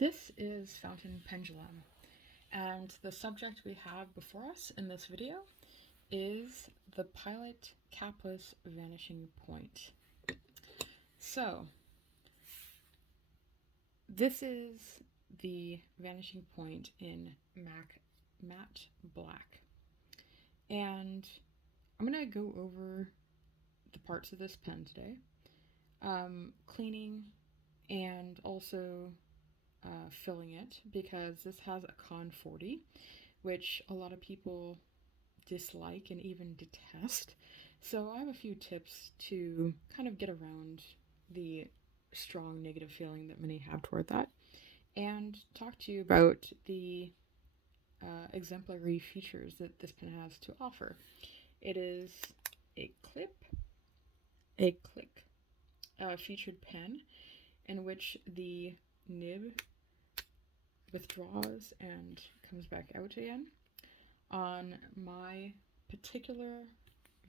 This is Fountain Pendulum, and the subject we have before us in this video is the Pilot Capless Vanishing Point. So, this is the Vanishing Point in matte black, and I'm going to go over the parts of this pen today, cleaning and also filling it, because this has a CON-40, which a lot of people dislike and even detest. So I have a few tips to kind of get around the strong negative feeling that many have toward that, and talk to you about the exemplary features that this pen has to offer. It is a click featured pen in which the nib withdraws and comes back out again. On my particular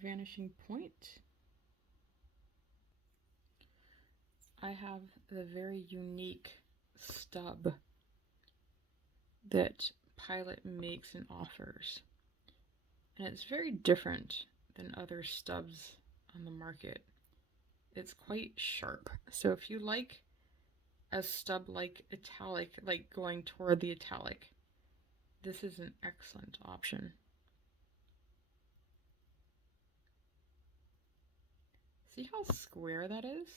Vanishing Point, I have the very unique stub that Pilot makes and offers. And it's very different than other stubs on the market. It's quite sharp. So if you like a stub like italic, like going toward the italic, this is an excellent option. See how square that is?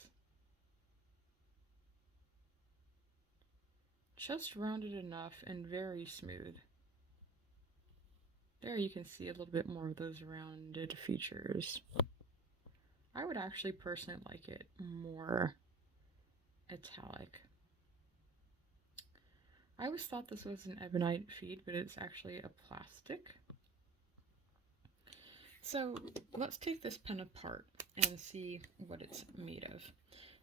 Just rounded enough and very smooth. There you can see a little bit more of those rounded features. I would actually personally like it more italic. I always thought this was an ebonite feed, but it's actually a plastic. So let's take this pen apart and see what it's made of.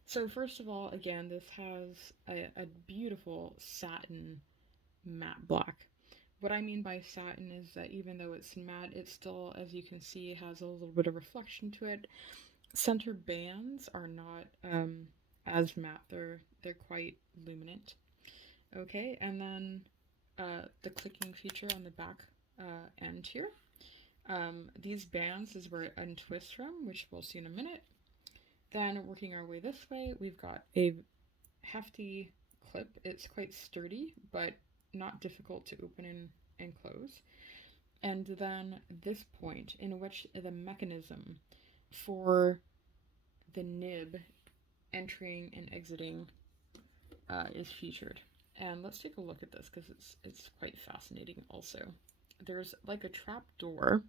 So first of all, again, this has a beautiful satin matte black. What I mean by satin is that even though it's matte, it still, as you can see, has a little bit of reflection to it. Center bands are not as matte, they're quite luminant. Okay, and then the clicking feature on the back end here. These bands is where it untwists from, which we'll see in a minute. Then working our way this way, we've got a hefty clip. It's quite sturdy, but not difficult to open and close. And then this point in which the mechanism for the nib entering and exiting is featured. And let's take a look at this because it's quite fascinating also. There's like a trap door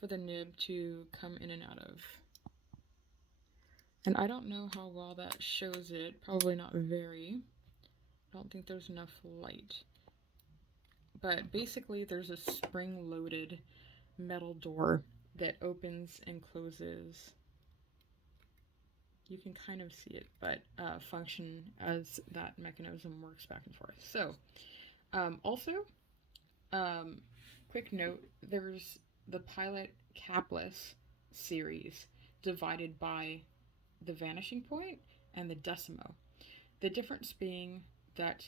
for the nib to come in and out of. And I don't know how well that shows it, probably not very. I don't think there's enough light. But basically there's a spring-loaded metal door that opens and closes. You can kind of see it, but function as that mechanism works back and forth. So, also, quick note, there's the Pilot Capless series divided by the Vanishing Point and the Decimo. The difference being that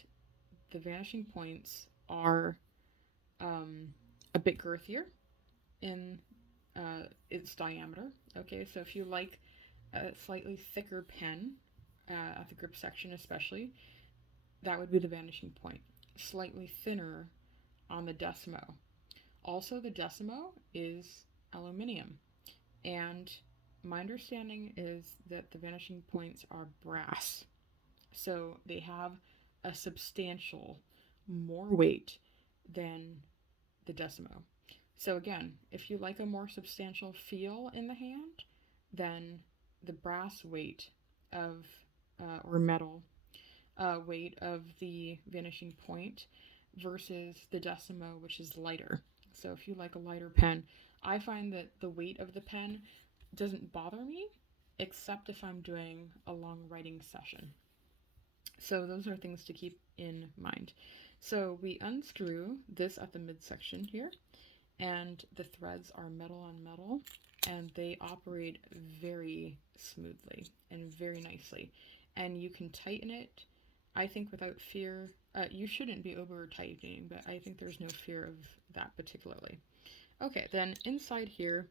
the Vanishing Points are a bit girthier in its diameter. Okay, so if you like a slightly thicker pen at the grip section especially, that would be the Vanishing Point. Slightly thinner on the Decimo. Also, the Decimo is aluminium, and my understanding is that the Vanishing Points are brass, so they have a substantial more weight than the Decimo. So again, if you like a more substantial feel in the hand, then the brass weight of or metal weight of the Vanishing Point versus the Decimo, which is lighter. So if you like a lighter pen, I find that the weight of the pen doesn't bother me, except if I'm doing a long writing session. So those are things to keep in mind. So we unscrew this at the midsection here, and the threads are metal on metal, and they operate very smoothly and very nicely. And you can tighten it I think without fear, you shouldn't be over tightening, but I think there's no fear of that particularly. Okay, then inside here,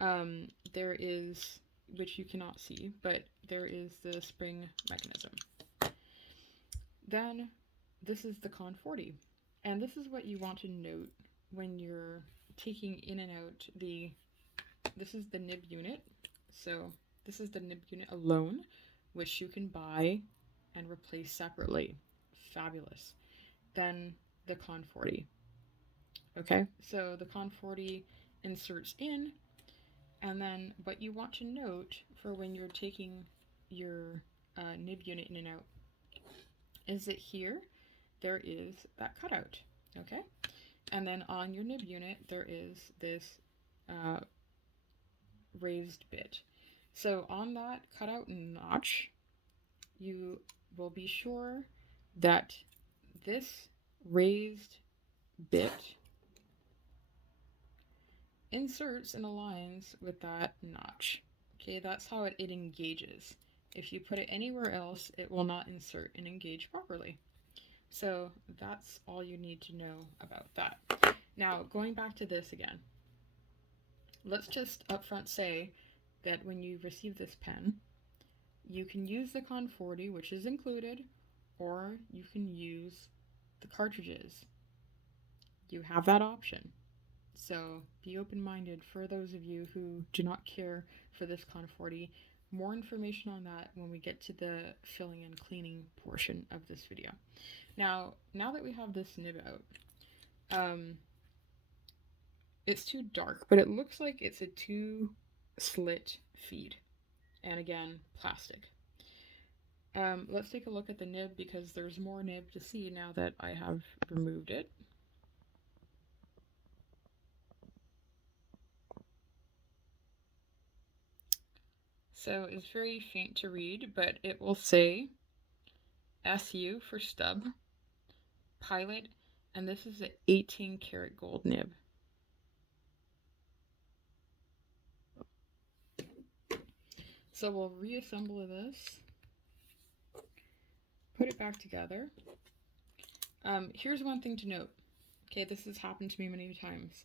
there is, which you cannot see, but there is the spring mechanism. Then this is the CON-40, and this is what you want to note when you're taking in and out this is the nib unit. So this is the nib unit alone, which you can buy and replace separately. Fabulous. Then the CON-40. Okay, so the CON-40 inserts in, and then what you want to note for when you're taking your nib unit in and out is that here there is that cutout, okay? And then on your nib unit there is this raised bit. So on that cutout notch, you will be sure that this raised bit inserts and aligns with that notch. Okay, that's how it engages. If you put it anywhere else, it will not insert and engage properly. So that's all you need to know about that. Now, going back to this again, let's just upfront say that when you receive this pen, you can use the CON-40, which is included, or you can use the cartridges. You have that option. So be open-minded for those of you who do not care for this CON-40. More information on that when we get to the filling and cleaning portion of this video. Now that we have this nib out, it's too dark, but it looks like it's a 2-slit feed. And again, plastic. Let's take a look at the nib because there's more nib to see now that I have removed it. So it's very faint to read, but it will say SU for stub, pilot, and this is an 18 karat gold nib. So we'll reassemble this, put it back together. Here's one thing to note. Okay, this has happened to me many times.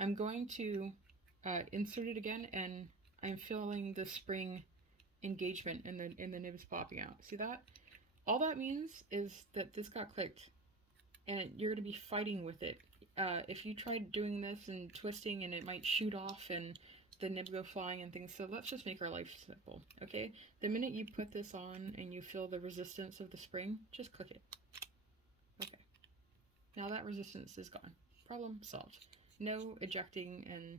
I'm going to insert it again, and I'm feeling the spring engagement in the nibs popping out. See that? All that means is that this got clicked, and you're going to be fighting with it. If you tried doing this and twisting, and it might shoot off and the nib go flying and things. So let's just make our life simple, okay? The minute you put this on and you feel the resistance of the spring, just click it. Okay. Now that resistance is gone. Problem solved. No ejecting and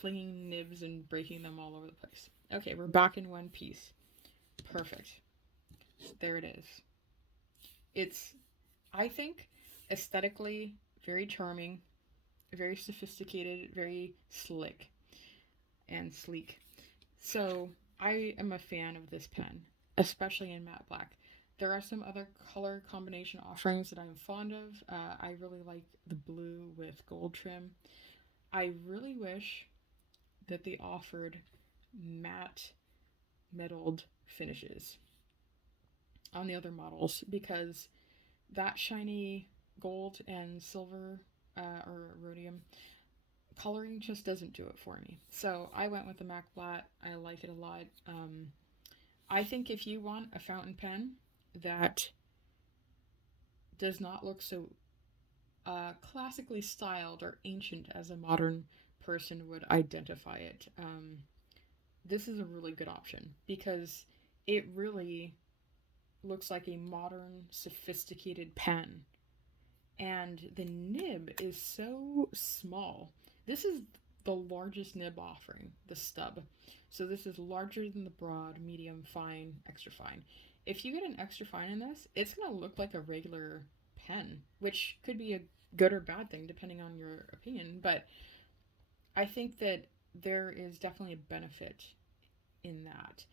flinging nibs and breaking them all over the place. Okay, we're back in one piece. Perfect. There it is. It's, I think, aesthetically very charming, very sophisticated, very slick and sleek. So I am a fan of this pen, especially in matte black. There are some other color combination offerings that I'm fond of. I really like the blue with gold trim. I really wish that they offered matte metalled finishes on the other models, because that shiny gold and silver or rhodium coloring just doesn't do it for me. So I went with the MAC Black. I like it a lot. I think if you want a fountain pen that does not look so classically styled or ancient as a modern person would identify it, this is a really good option because it really looks like a modern, sophisticated pen. And the nib is so small. This is the largest nib offering, the stub. So this is larger than the broad, medium, fine, extra fine. If you get an extra fine in this, it's going to look like a regular pen, which could be a good or bad thing depending on your opinion. But I think that there is definitely a benefit in that.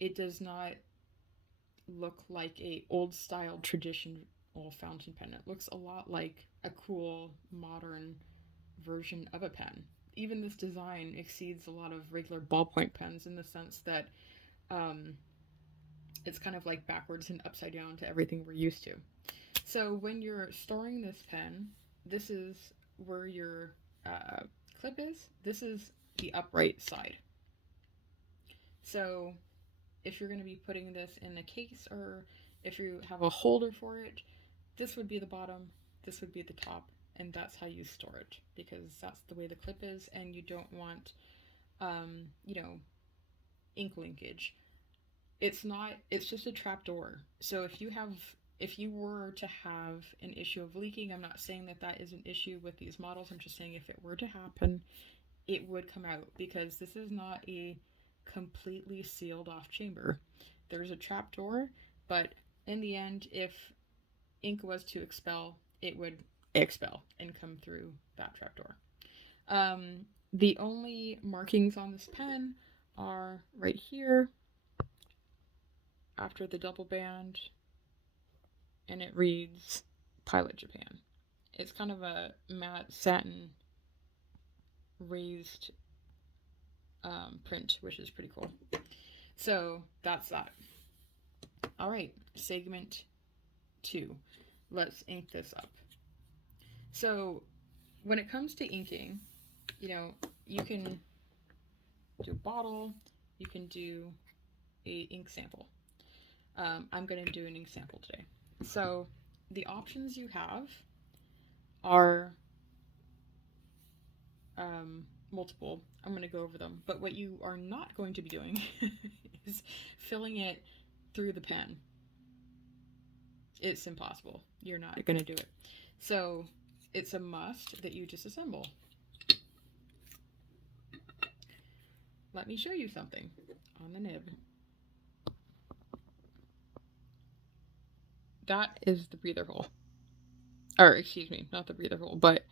It does not look like a old style traditional fountain pen. It looks a lot like a cool modern version of a pen. Even this design exceeds a lot of regular ballpoint pens in the sense that It's kind of like backwards and upside down to everything we're used to. So when you're storing this pen, this is where your uh, clip is. This is the upright side. So if you're going to be putting this in a case, or if you have a holder for it, this would be the bottom, this would be the top, and that's how you store it, because that's the way the clip is, and you don't want, you know, ink linkage. It's just a trap door. So if you were to have an issue of leaking, I'm not saying that that is an issue with these models. I'm just saying if it were to happen, it would come out, because this is not a completely sealed off chamber. There's a trap door, but in the end, if ink was to expel, it would expel and come through that trap door. The only markings on this pen are right here after the double band, and it reads Pilot Japan. It's kind of a matte satin raised print, which is pretty cool. So that's that. All right, segment 2. Let's ink this up. So when it comes to inking, you know, you can do a bottle, you can do a ink sample. I'm going to do an ink sample today. So the options you have are multiple. I'm going to go over them. But what you are not going to be doing is filling it through the pen. It's impossible. You're not going to do it. So it's a must that you disassemble. Let me show you something on the nib. That is the breather hole. Or, excuse me, not the breather hole, but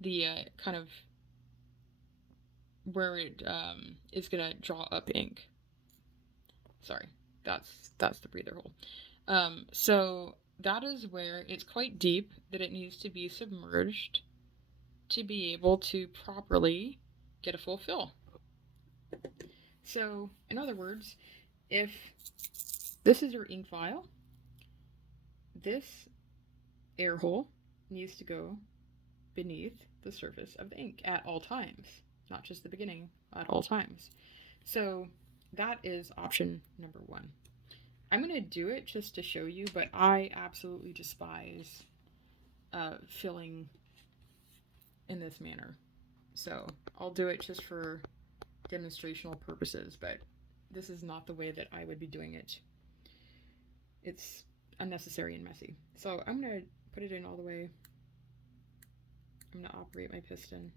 the kind of where it is going to draw up ink. Sorry, that's the breather hole. So that is where it's quite deep, that it needs to be submerged to be able to properly get a full fill. So, in other words, if this is your ink vial, this air hole needs to go beneath the surface of the ink at all times, not just the beginning, at all times. So that is option number 1. I'm going to do it just to show you, but I absolutely despise filling in this manner. So I'll do it just for demonstrational purposes, but this is not the way that I would be doing it. It's unnecessary and messy. So I'm going to put it in all the way. I'm going to operate my piston.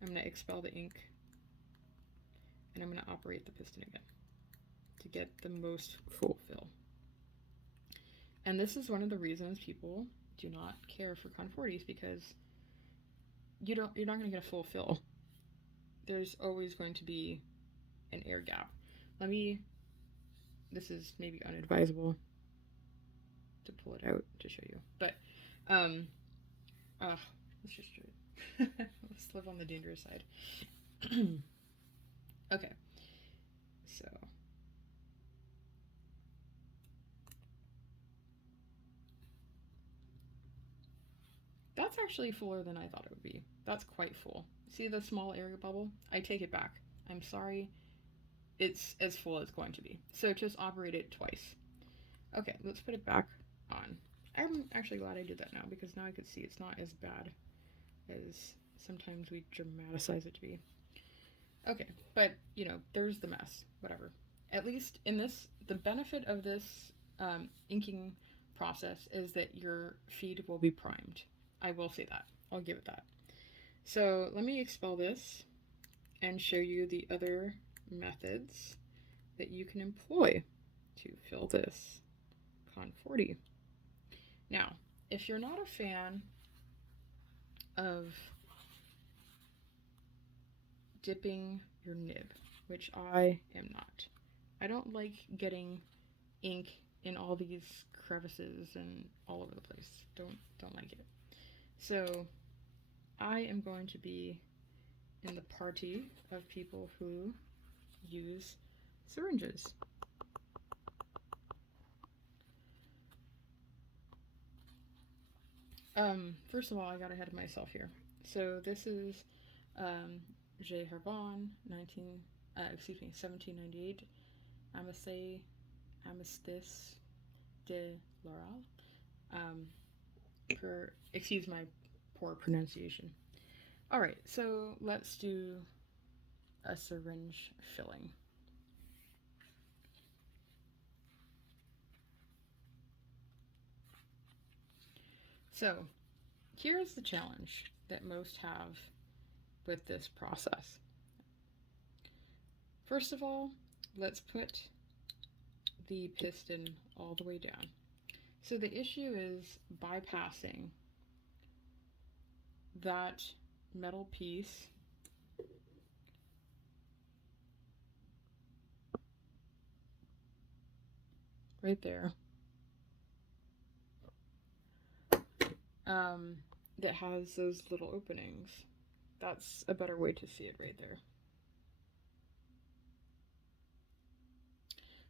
I'm going to expel the ink. And I'm going to operate the piston again to get the most full fill. And this is one of the reasons people do not care for CON-40s, because you're not going to get a full fill. There's always going to be an air gap. This is maybe unadvisable to pull it out to show you, but let's just do it. Let's live on the dangerous side. Okay, so that's actually fuller than I thought it would be. That's quite full. See the small air bubble? I take it back. I'm sorry. It's as full as it's going to be. So just operate it twice. Okay, let's put it back on. I'm actually glad I did that now, because now I could see it's not as bad as sometimes we dramatize it to be. Okay, but, you know, there's the mess. Whatever. At least in this, the benefit of this inking process is that your feed will be primed. I will say that. I'll give it that. So let me expel this and show you the other methods that you can employ to fill this CON-40. Now, if you're not a fan of dipping your nib, which I am not, I don't like getting ink in all these crevices and all over the place. Don't like it. So I am going to be in the party of people who use syringes. First of all, I got ahead of myself here. So this is um, J. Herban, 1798, Amistad, Amistis de Laurel. Um, excuse my poor pronunciation. All right, so let's do a syringe filling. So here's the challenge that most have with this process. First of all, let's put the piston all the way down. So the issue is bypassing that metal piece right there that has those little openings. That's a better way to see it right there.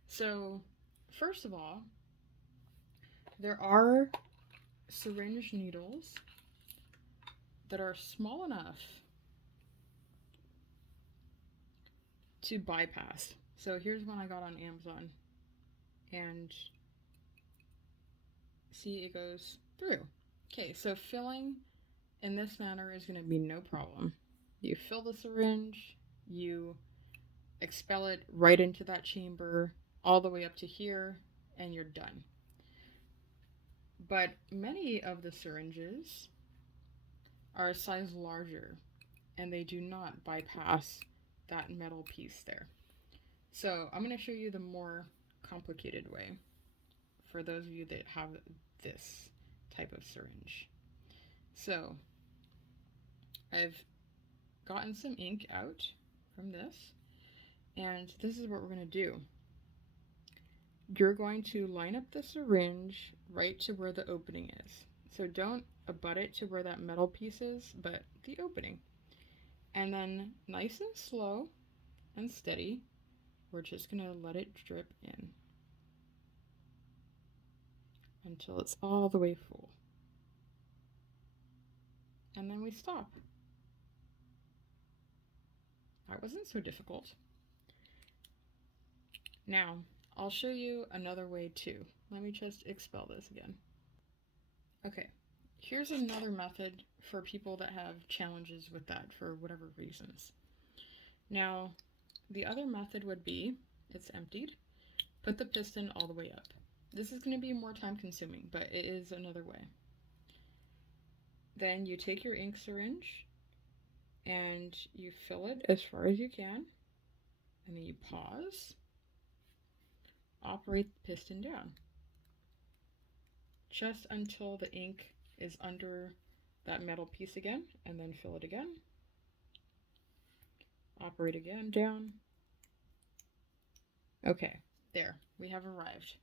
So, first of all, there are syringe needles that are small enough to bypass. So here's one I got on Amazon, and see, it goes through. Okay, so filling in this manner is going to be no problem. You fill the syringe, you expel it right into that chamber, all the way up to here, and you're done. But many of the syringes are a size larger, and they do not bypass that metal piece there. So I'm going to show you the more complicated way for those of you that have this type of syringe. So I've gotten some ink out from this, and this is what we're going to do. You're going to line up the syringe right to where the opening is. So don't abut it to where that metal piece is, but the opening. And then nice and slow and steady, we're just going to let it drip in until it's all the way full. And then we stop. That wasn't so difficult. Now, I'll show you another way too. Let me just expel this again. Okay, here's another method for people that have challenges with that for whatever reasons. Now, the other method would be, it's emptied, put the piston all the way up. This is going to be more time consuming, but it is another way. Then you take your ink syringe and you fill it as far as you can, and then you pause, operate the piston down just until the ink is under that metal piece again, and then fill it again, operate again down. Okay, there, we have arrived.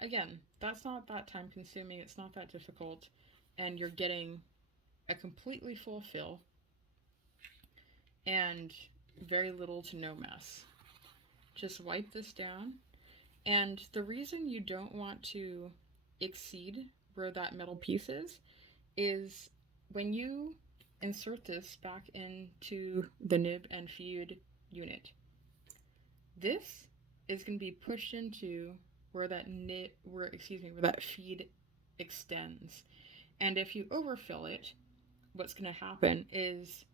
Again, that's not that time consuming, it's not that difficult, and you're getting a completely full fill and very little to no mess. Just wipe this down, and the reason you don't want to exceed where that metal piece is when you insert this back into the nib and feed unit, this is going to be pushed into where that where that feed extends. And if you overfill it, what's going to happen is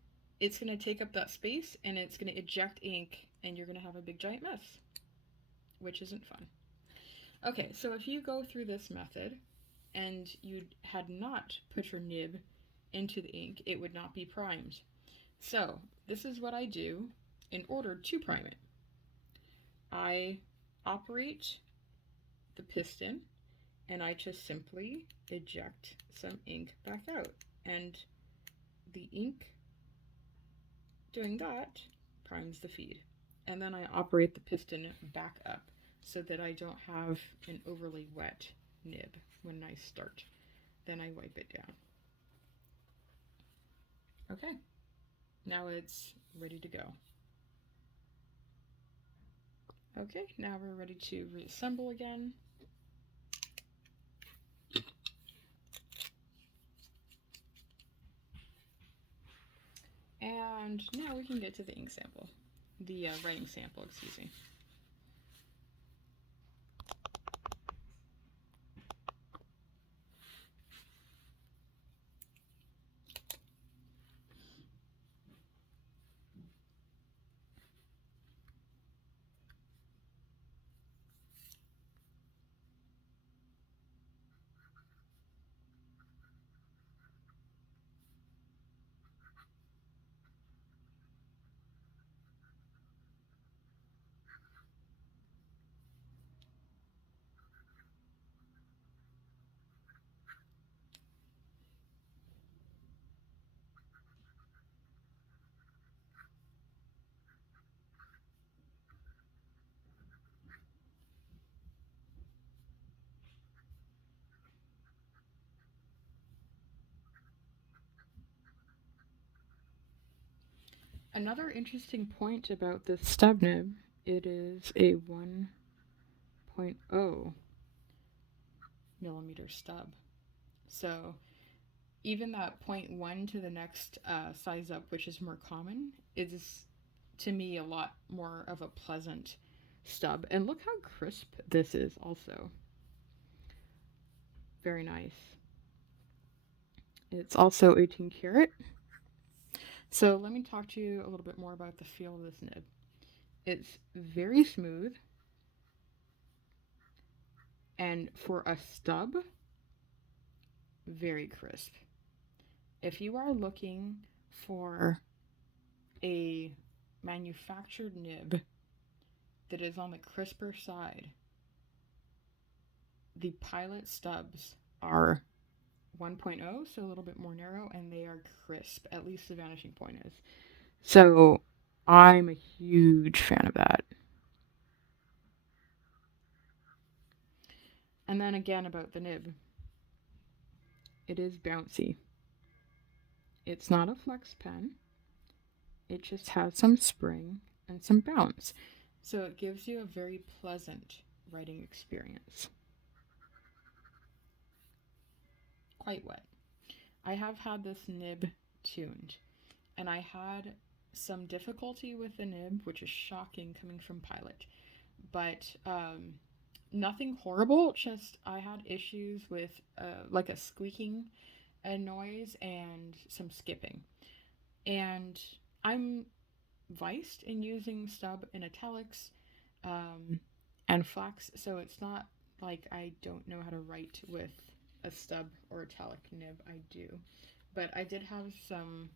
it's going to take up that space and it's going to eject ink, and you're going to have a big giant mess, which isn't fun. Okay, so if you go through this method and you had not put your nib into the ink, it would not be primed. So this is what I do in order to prime it. I operate the piston and I just simply eject some ink back out, and the ink doing that primes the feed. And then I operate the piston back up so that I don't have an overly wet nib when I start. Then I wipe it down. Okay, now it's ready to go. Okay, now we're ready to reassemble again. And now we can get to the ink sample. The writing sample, excuse me. Another interesting point about this stub nib, it is a 1.0 millimeter stub. So even that 0.1 to the next size up, which is more common, is to me a lot more of a pleasant stub. And look how crisp this is also. Very nice. It's also 18 karat. So let me talk to you a little bit more about the feel of this nib. It's very smooth. And for a stub, very crisp. If you are looking for a manufactured nib that is on the crisper side, the Pilot stubs are 1.0, so a little bit more narrow, and they are crisp, at least the Vanishing Point is. So I'm a huge fan of that. And then again about the nib. It is bouncy. It's not a flex pen. It just has some spring and some bounce. So it gives you a very pleasant writing experience. Quite wet. I have had this nib tuned, and I had some difficulty with the nib, which is shocking coming from Pilot. But nothing horrible, just I had issues with like a squeaking noise and some skipping. And I'm viced in using stub in italics and flax, so it's not like I don't know how to write with a stub or italic nib. I do, but I did have some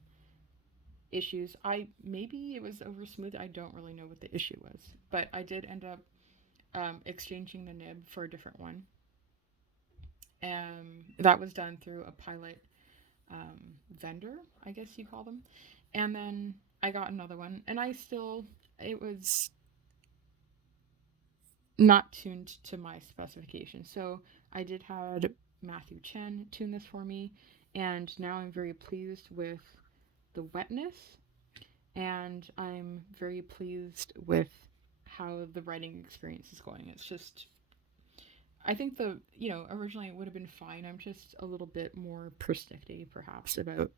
issues. Maybe it was over smooth. I don't really know what the issue was, but I did end up exchanging the nib for a different one. That was done through a Pilot vendor, I guess you call them. And then I got another one, and it was not tuned to my specifications. So I did have Matthew Chen tune this for me, and now I'm very pleased with the wetness, and I'm very pleased with how the writing experience is going. It's just, I think originally it would have been fine. I'm just a little bit more persnickety, perhaps, about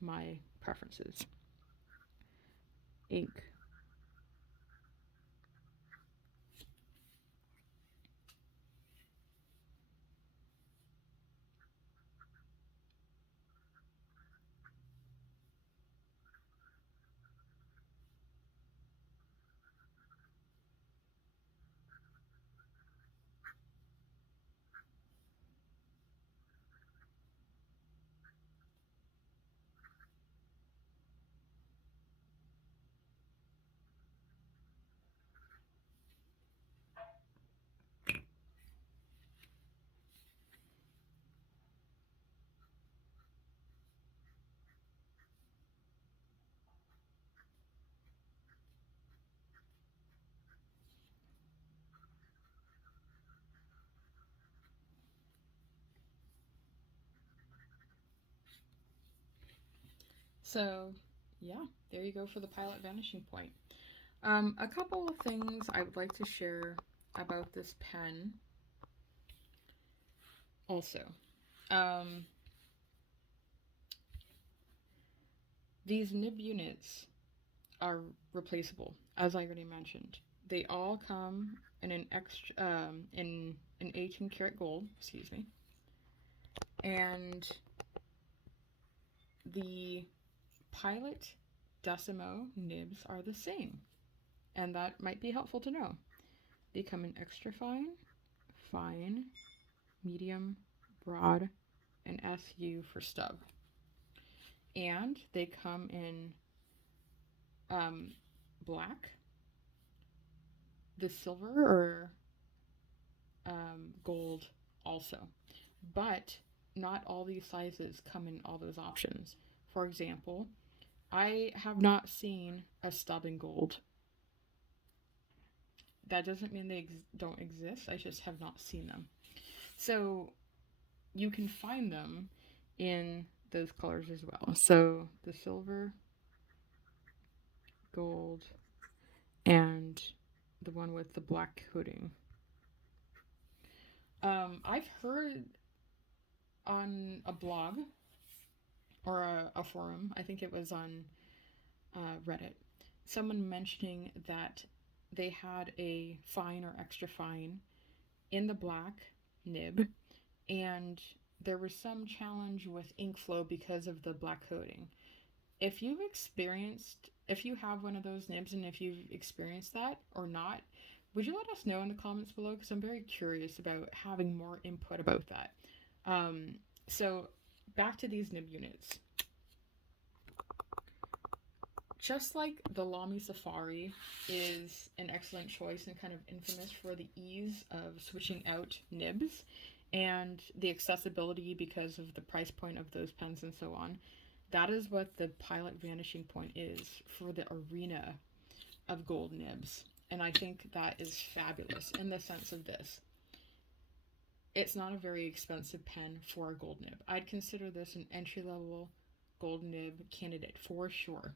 my preferences. Ink. So, yeah, there you go for the Pilot Vanishing Point. A couple of things I would like to share about this pen also. These nib units are replaceable, as I already mentioned. They all come in an 18 karat gold, excuse me, and the Pilot Decimo nibs are the same, and that might be helpful to know. They come in extra fine, fine, medium, broad, and SU for stub. And they come in black, the silver, or gold also. But not all these sizes come in all those options. For example, I have not seen a stub in gold. That doesn't mean they don't exist, I just have not seen them. So you can find them in those colors as well. So the silver, gold, and the one with the black coating. I've heard on a blog or a forum, I think it was on Reddit, someone mentioning that they had a fine or extra fine in the black nib, and there was some challenge with ink flow because of the black coating. If you have one of those nibs and if you've experienced that or not, would you let us know in the comments below? Because I'm very curious about having more input about that. So back to these nib units. Just like the Lamy Safari is an excellent choice and kind of infamous for the ease of switching out nibs and the accessibility because of the price point of those pens and so on, that is what the Pilot Vanishing Point is for the arena of gold nibs. And I think that is fabulous in the sense of this. It's not a very expensive pen for a gold nib. I'd consider this an entry-level gold nib candidate for sure.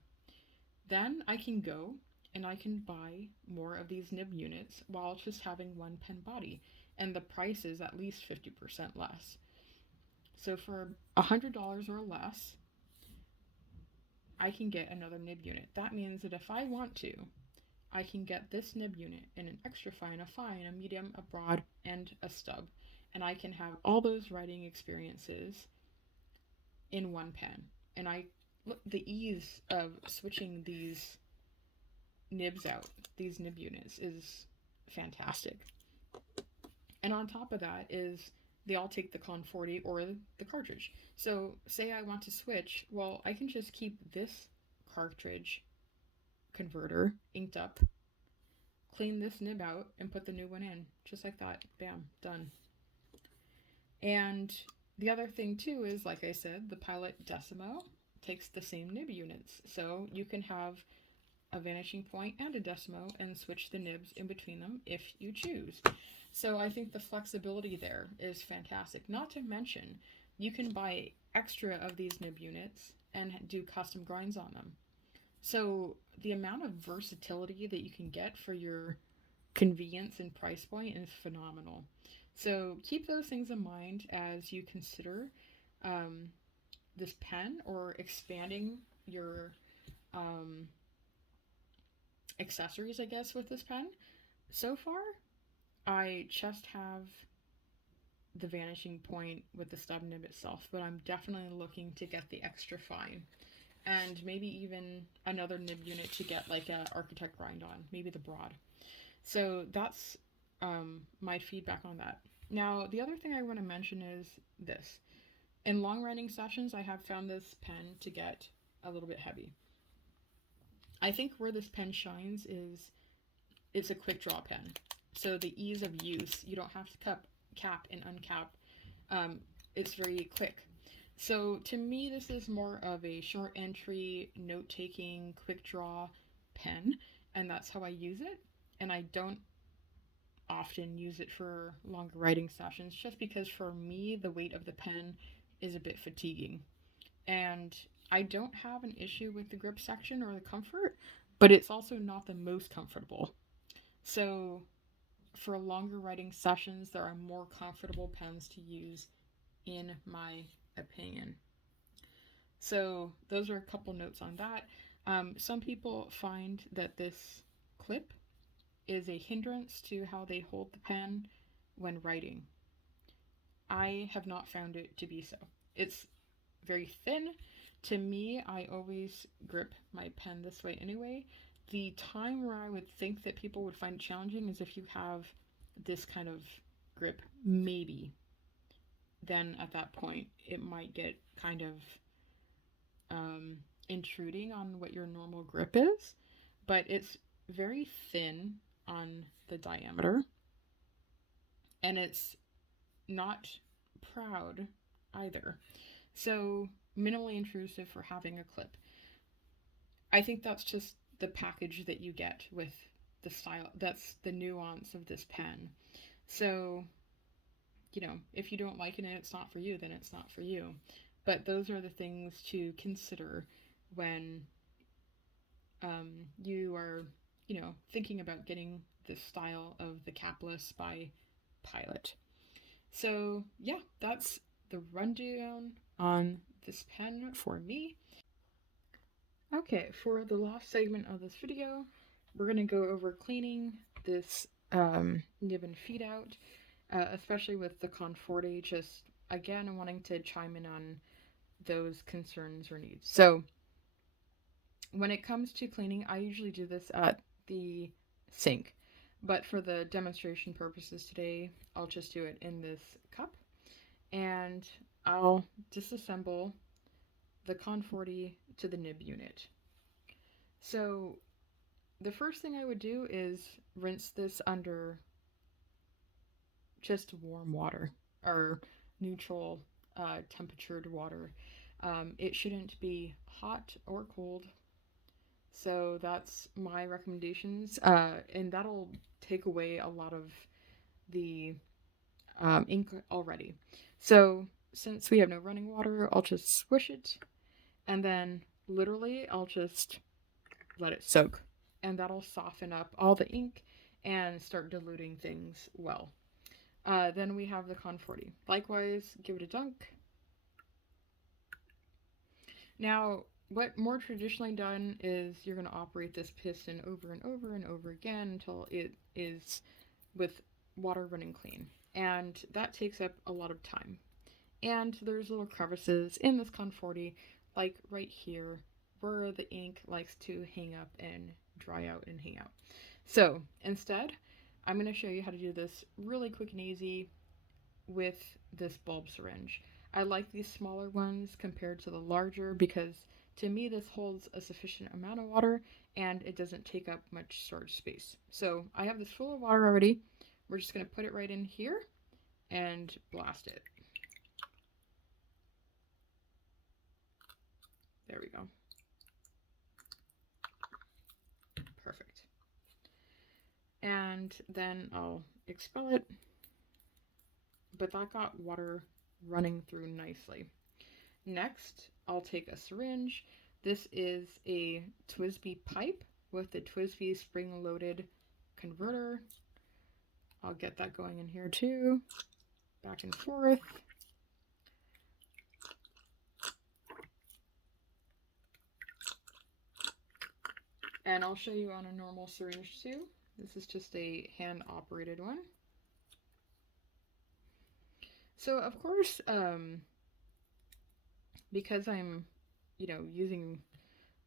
Then I can go and I can buy more of these nib units while just having one pen body, and the price is at least 50% less. So for $100 or less, I can get another nib unit. That means that if I want to, I can get this nib unit in an extra fine, a medium, a broad, and a stub. And I can have all those writing experiences in one pen. And look, the ease of switching these nibs out, these nib units, is fantastic. And on top of that is they all take the CON-40 or the cartridge. So say I want to switch, well, I can just keep this cartridge converter inked up, clean this nib out, and put the new one in. Just like that. Bam, done. And the other thing too is, like I said, the Pilot Decimo takes the same nib units. So you can have a Vanishing Point and a Decimo and switch the nibs in between them if you choose. So I think the flexibility there is fantastic. Not to mention, you can buy extra of these nib units and do custom grinds on them. So the amount of versatility that you can get for your convenience and price point is phenomenal. So keep those things in mind as you consider this pen or expanding your accessories, I guess, with this pen. So far, I just have the Vanishing Point with the stub nib itself, but I'm definitely looking to get the extra fine and maybe even another nib unit to get like a architect grind on, maybe the broad. So that's my feedback on that. Now, the other thing I want to mention is this. In long writing sessions, I have found this pen to get a little bit heavy. I think where this pen shines is it's a quick draw pen. So the ease of use, you don't have to cap and uncap. It's very quick. So to me, this is more of a short entry, note-taking, quick draw pen, and that's how I use it. And I don't often use it for longer writing sessions just because for me, the weight of the pen is a bit fatiguing. And I don't have an issue with the grip section or the comfort, but it's also not the most comfortable. So for longer writing sessions, there are more comfortable pens to use in my opinion. So those are a couple notes on that. Some people find that this clip is a hindrance to how they hold the pen when writing. I have not found it to be so. It's very thin. To me, I always grip my pen this way anyway. The time where I would think that people would find it challenging is if you have this kind of grip, maybe. Then at that point, it might get kind of um, intruding on what your normal grip is, but it's very thin on the diameter, and it's not proud either. So, minimally intrusive for having a clip. I think that's just the package that you get with the style. That's the nuance of this pen. So, if you don't like it and it's not for you, then it's not for you. But those are the things to consider when you are, thinking about getting this style of the Capless by Pilot. So, yeah, that's the rundown on this pen for me. Okay, for the last segment of this video, we're going to go over cleaning this nib and feed out, especially with the CON-40, just, again, wanting to chime in on those concerns or needs. So, when it comes to cleaning, I usually do this at the sink, but for the demonstration purposes today, I'll just do it in this cup, and I'll disassemble the CON-40 to the nib unit. So the first thing I would do is rinse this under just warm water or neutral temperatured water. It shouldn't be hot or cold. So that's my recommendations, and that'll take away a lot of the ink already. So since we have no running water, I'll just swish it, and then literally I'll just let it soak, and that'll soften up all the ink and start diluting things well. Then we have the CON-40. Likewise, give it a dunk. Now, what more traditionally done is you're going to operate this piston over and over and over again until it is with water running clean. And that takes up a lot of time. And there's little crevices in this CON-40, like right here, where the ink likes to hang up and dry out and hang out. So instead, I'm going to show you how to do this really quick and easy with this bulb syringe. I like these smaller ones compared to the larger because to me this holds a sufficient amount of water and it doesn't take up much storage space. So I have this full of water already. We're just going to put it right in here and blast it. There we go. Perfect. And then I'll expel it. But that got water running through nicely. Next, I'll take a syringe. This is a TWSBI pipe with the TWSBI spring-loaded converter. I'll get that going in here too. Back and forth. And I'll show you on a normal syringe too. This is just a hand-operated one. So of course, because I'm, using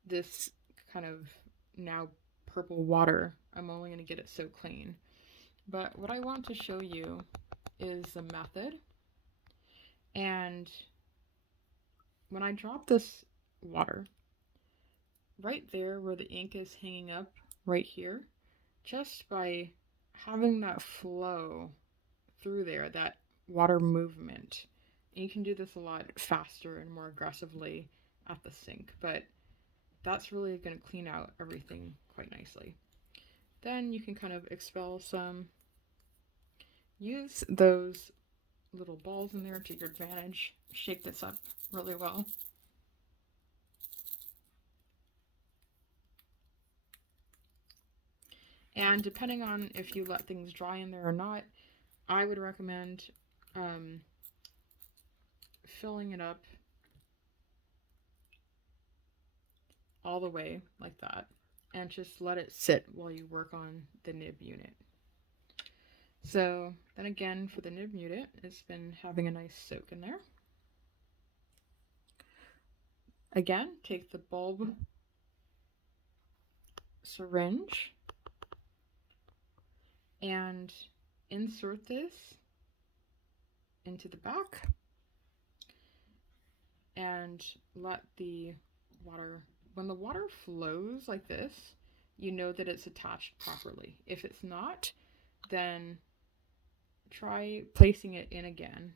this kind of now purple water, I'm only going to get it so clean. But what I want to show you is the method. And when I drop this water, right there where the ink is hanging up, right here, just by having that flow through there, that water movement, and you can do this a lot faster and more aggressively at the sink, but that's really going to clean out everything quite nicely. Then you can kind of expel some. Use those little balls in there to your advantage. Shake this up really well. And depending on if you let things dry in there or not, I would recommend filling it up all the way like that, and just let it sit while you work on the nib unit. So then again, for the nib unit, it's been having a nice soak in there. Again, take the bulb syringe and insert this into the back and let the water, when the water flows like this, you know that it's attached properly. If it's not, then try placing it in again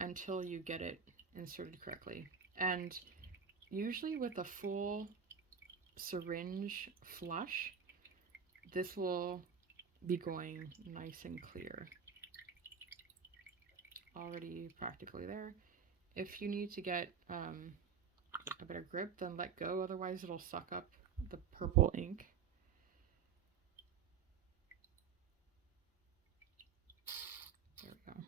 until you get it inserted correctly. And usually with a full syringe flush, this will be going nice and clear. Already practically there. If you need to get a better grip, then let go, otherwise it'll suck up the purple ink. There we go.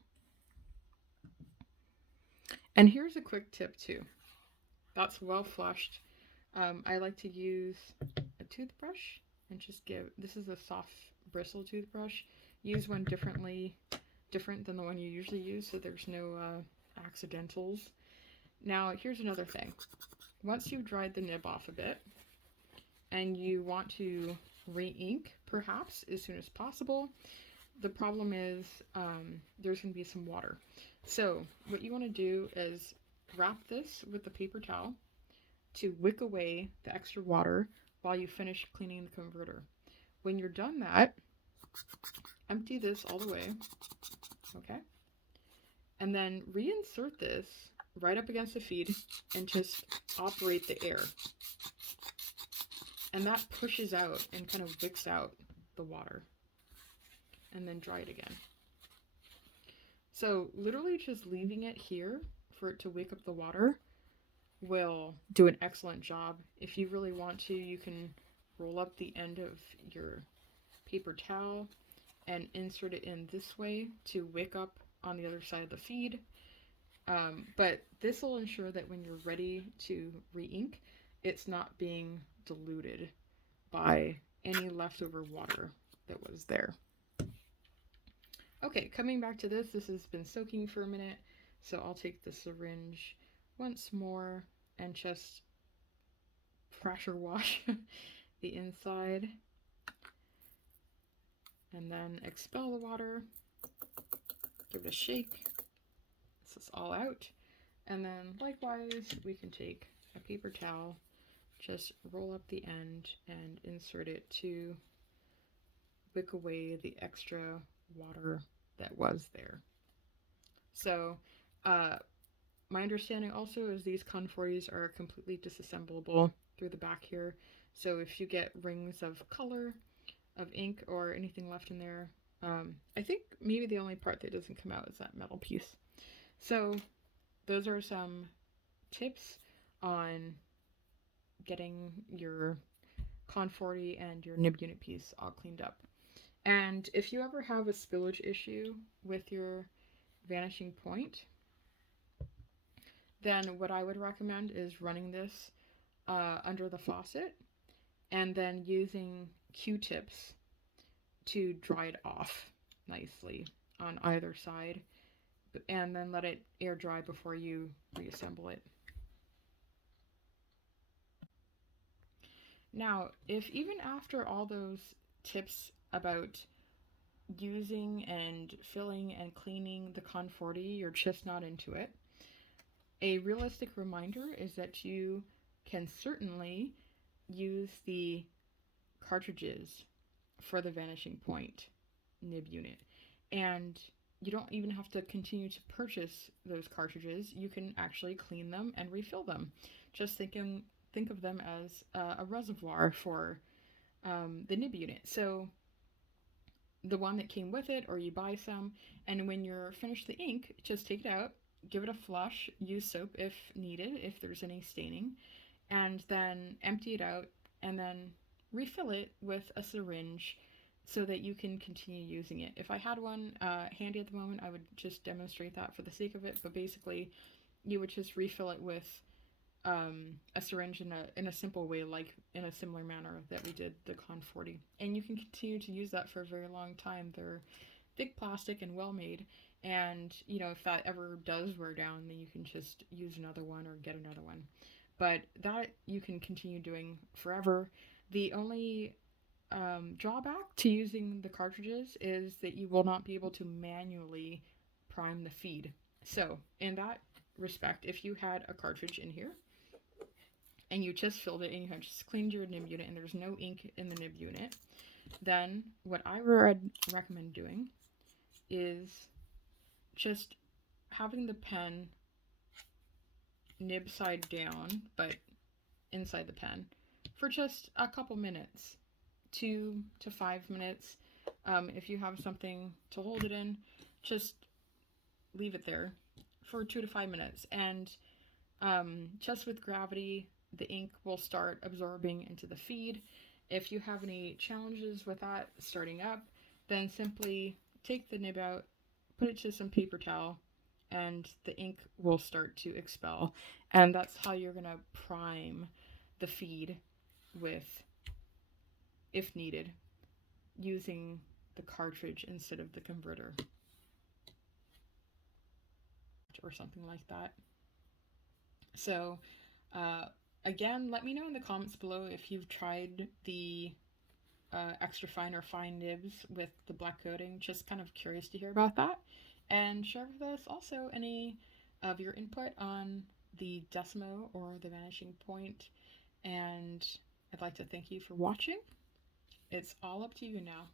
And here's a quick tip too. That's well flushed. I like to use a toothbrush and just give, this is a soft bristle toothbrush. Use one different than the one you usually use, so there's no accidentals. Now here's another thing. Once you've dried the nib off a bit and you want to re-ink perhaps as soon as possible, the problem is there's going to be some water. So what you want to do is wrap this with the paper towel to wick away the extra water while you finish cleaning the converter. When you're done that, empty this all the way, okay? And then reinsert this right up against the feed and just operate the air. And that pushes out and kind of wicks out the water. And then dry it again. So literally just leaving it here for it to wick up the water will do an excellent job. If you really want to, you can roll up the end of your paper towel and insert it in this way to wick up on the other side of the feed. But this will ensure that when you're ready to re-ink, it's not being diluted by any leftover water that was there. Okay, coming back to this, this has been soaking for a minute, so I'll take the syringe once more and just pressure wash the inside and then expel the water, give it a shake, this is all out, and then likewise we can take a paper towel, just roll up the end and insert it to wick away the extra water that was there. So my understanding also is these CON-40s are completely disassemblable through the back here. So if you get rings of color, of ink, or anything left in there, I think maybe the only part that doesn't come out is that metal piece. So those are some tips on getting your CON-40 and your nib unit piece all cleaned up. And if you ever have a spillage issue with your vanishing point, then what I would recommend is running this under the faucet and then using Q-tips to dry it off nicely on either side, and then let it air dry before you reassemble it. Now, if even after all those tips about using and filling and cleaning the CON-40, you're just not into it, a realistic reminder is that you can certainly use the cartridges for the Vanishing Point nib unit. And you don't even have to continue to purchase those cartridges. You can actually clean them and refill them. Just think of them as a reservoir for the nib unit. So the one that came with it, or you buy some, and when you're finished the ink, just take it out, give it a flush, use soap if needed, if there's any staining, and then empty it out, and then refill it with a syringe so that you can continue using it. If I had one handy at the moment, I would just demonstrate that for the sake of it, but basically you would just refill it with a syringe in a simple way, like in a similar manner that we did the CON-40. And you can continue to use that for a very long time. They're thick plastic and well made. And, you know, if that ever does wear down, then you can just use another one or get another one. But that you can continue doing forever. The only drawback to using the cartridges is that you will not be able to manually prime the feed. So, in that respect, if you had a cartridge in here and you just filled it and you had just cleaned your nib unit and there's no ink in the nib unit, then what I would recommend doing is just having the pen nib side down, but inside the pen, for just a couple minutes, 2 to 5 minutes. If you have something to hold it in, just leave it there for 2 to 5 minutes. And just with gravity, the ink will start absorbing into the feed. If you have any challenges with that starting up, then simply take the nib out, put it to some paper towel, and the ink will start to expel. And that's how you're going to prime the feed with, if needed, using the cartridge instead of the converter or something like that. So again, let me know in the comments below if you've tried the extra fine or fine nibs with the black coating. Just kind of curious to hear about that. And share with us also any of your input on the Decimo or the Vanishing Point. And I'd like to thank you for watching. It's all up to you now.